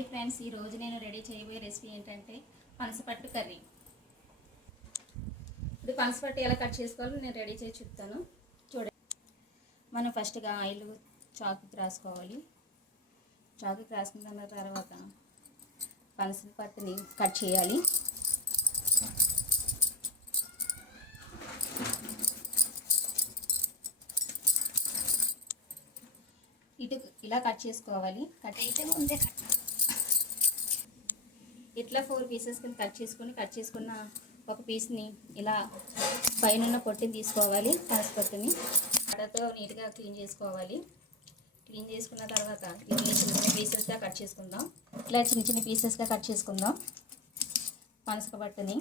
Hi friends, ఈరోజు నేను ready చేయబోయే రెసిపీ ఏంటంటే పనసపట్టు కర్రీ. ఇది పనసపట్టు ఎలా కట్ చేసుకోవాలో నేను రెడీ చేసి చెప్తాను చూడండి. మనం ఫస్ట్గా ఆయిల్ చాకుకి రాసుకోవాలి. చాకుకి రాసుకున్న తర్వాత పనసపట్టుని కట్ చేయాలి. ఇటు ఇలా కట్ చేసుకోవాలి. కట్ అయితే ముందే ఇట్లా 4 పీసెస్ కింద కట్ చేసుకున్న ఒక పీస్ని ఇలా పైన పొట్టిని తీసుకోవాలి. పనసపట్టుని వాటర్తో నీట్గా క్లీన్ చేసుకోవాలి. క్లీన్ చేసుకున్న తర్వాత చిన్న చిన్న పీసెస్గా కట్ చేసుకుందాం. ఇట్లా చిన్న చిన్న పీసెస్గా కట్ చేసుకుందాం పనసపట్టుని.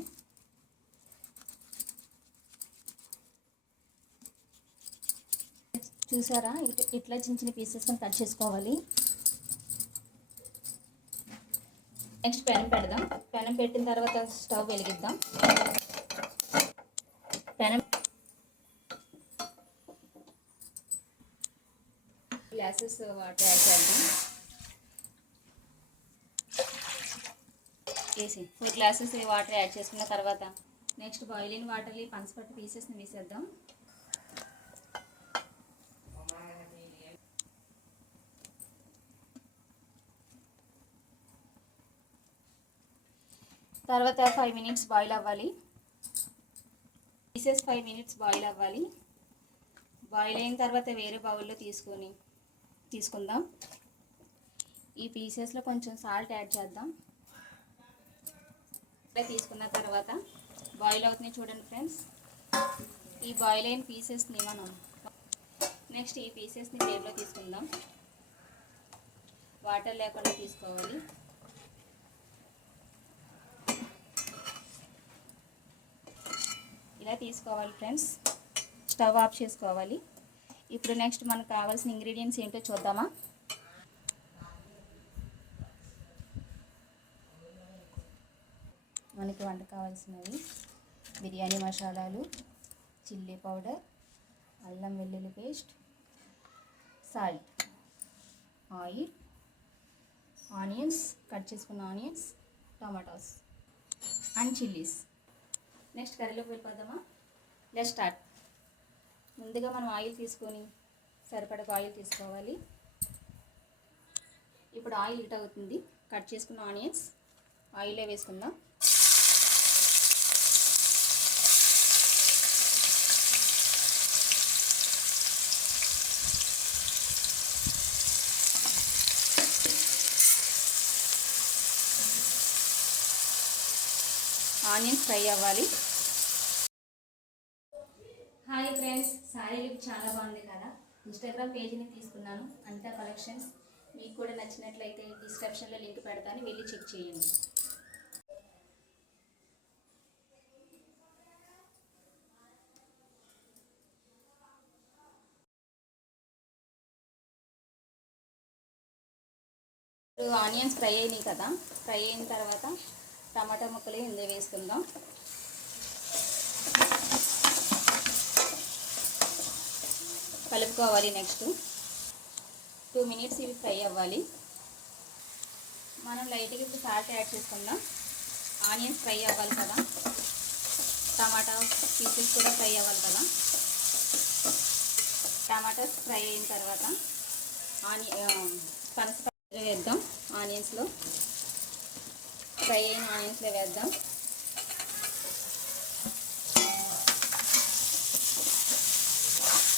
చూసారా, ఇట్లా చిన్న చిన్న పీసెస్గా కట్ చేసుకోవాలి. నెక్స్ట్ పెనం పెడదాం. పెనం పెట్టిన తర్వాత స్టవ్ వెలిగిద్దాం. పెనం గ్లాసెస్ వాటర్ యాడ్ చేద్దాం. 4 గ్లాసెస్ వాటర్ యాడ్ చేసుకున్న తర్వాత నెక్స్ట్ బాయిల్ అయిన వాటర్ని పనసపట్టు పీసెస్ని వేసేద్దాం. తర్వాత 5 మినిట్స్ బాయిల్ అవ్వాలి. పీసెస్ 5 మినిట్స్ బాయిల్ అవ్వాలి. బాయిల్ అయిన తర్వాత వేరే బౌల్లో తీసుకుందాం. ఈ పీసెస్లో కొంచెం సాల్ట్ యాడ్ చేద్దాం. తీసుకున్న తర్వాత బాయిల్ అవుతున్నాయి చూడండి ఫ్రెండ్స్. ఈ బాయిల్ అయిన పీసెస్ని నెక్స్ట్ ఈ పీసెస్ని ప్లేట్లో తీసుకుందాం. వాటర్ లేకుండా తీసుకోవాలి. ఇలా తీసుకోవాలి ఫ్రెండ్స్. స్టవ్ ఆఫ్ చేసుకోవాలి. ఇప్పుడు నెక్స్ట్ మనకు కావాల్సిన ఇంగ్రీడియంట్స్ ఏంటో చూద్దామా. మనకి వంట కావాల్సినవి బిర్యానీ మసాలాలు, చిల్లీ పౌడర్, అల్లం వెల్లుల్లి paste, salt, oil, onions, cut చేసుకున్న onions, tomatoes and chillies. Next కర్రీలోకి వెళ్ళిపోదామా. Let's start. ముందుగా మనం ఆయిల్ తీసుకొని సరిపడకు ఆయిల్ తీసుకోవాలి. ఇప్పుడు ఆయిల్ హీట్ అవుతుంది. కట్ చేసుకున్న ఆనియన్స్ ఆయిల్లో వేసుకుందాం. ఆనియన్స్ ఫ్రై అవ్వాలి. హాయ్ ఫ్రెండ్స్, సారీ లుక్ చాలా బాగుంది కదా. ఇన్స్టాగ్రామ్ పేజీని తీసుకున్నాను, అంతా కలెక్షన్స్. మీకు కూడా నచ్చినట్లయితే డిస్క్రిప్షన్లో లింక్ పెడతాను, వెళ్ళి చెక్ చేయండి. ఇప్పుడు ఆనియన్స్ ఫ్రై అయినాయి కదా. ఫ్రై అయిన తర్వాత టమాటా ముక్కలు ఇందులో వేసుకుందాం. కలుపుకోవాలి. నెక్స్ట్ 2 మినిట్స్ ఇవి ఫ్రై అవ్వాలి. మనం లైట్గా ఇప్పుడు సాల్ట్ యాడ్ చేసుకుందాం. ఆనియన్స్ ఫ్రై అవ్వాలి కదా, టమాటా పీసెస్ కూడా ఫ్రై అవ్వాలి కదా. టమాటాస్ ఫ్రై అయిన తర్వాత పనసపట్టు వేద్దాం. ఆనియన్స్లో ఫ్రై అయిన ఆనియన్స్లో వేద్దాం.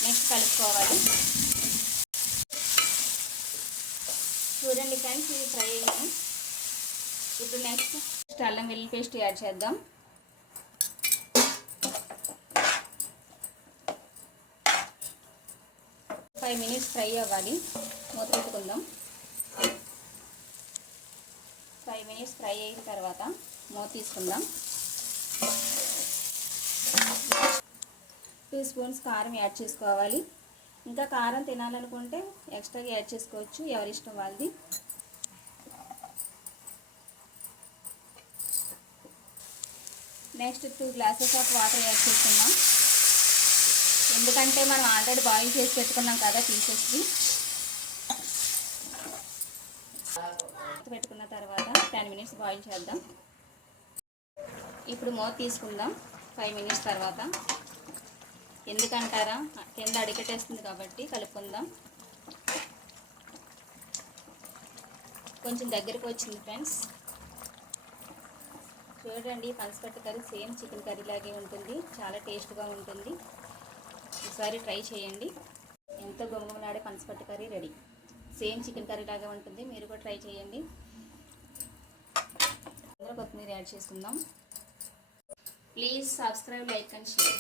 నెక్స్ట్ కలుపుకోవాలి. చూడండి ఫ్రెండ్స్, ఇది ఫ్రై అయ్యింది. ఇప్పుడు నెక్స్ట్ అల్లం వెల్లుల్లి పేస్ట్ యాడ్ చేద్దాం. ఒక 5 మినిట్స్ ఫ్రై అవ్వాలి. మూత పెట్టుకుందాం. 5 మినిట్స్ ఫ్రై అయిన తర్వాత మూత తీసుకుందాం. 2 స్పూన్స్ కారం యాడ్ చేసుకోవాలి. ఇంకా కారం తినాలనుకుంటే ఎక్స్ట్రాగా యాడ్ చేసుకోవచ్చు, ఎవరి ఇష్టం వాళ్ళది. Next 2 glasses of water add చేసుకుందాం. ఎందుకంటే మనం ఆల్రెడీ బాయిల్ చేసి పెట్టుకున్నాం కదా పీసెస్కి. పెట్టుకున్న తర్వాత 10 మినిట్స్ బాయిల్ చేద్దాం. ఇప్పుడు మూత తీసుకుందాం 5 మినిట్స్ తర్వాత. ఎందుకంటారా, కింద అడిగట్టేస్తుంది కాబట్టి కలుపుకుందాం. కొంచెం దగ్గరకు వచ్చింది ఫ్రెండ్స్. చూడండి, పనసపట్టు కర్రీ సేమ్ చికెన్ కర్రీ లాగే ఉంటుంది, చాలా టేస్ట్గా ఉంటుంది. ఒకసారి ట్రై చేయండి. ఎంతో గుమగుమలాడే పనసపట్టు curry ready. Same chicken curry లాగా ఉంటుంది, మీరు కూడా ట్రై చేయండి. కొత్తిమీర యాడ్ చేసుకుందాం. Please subscribe, like and share.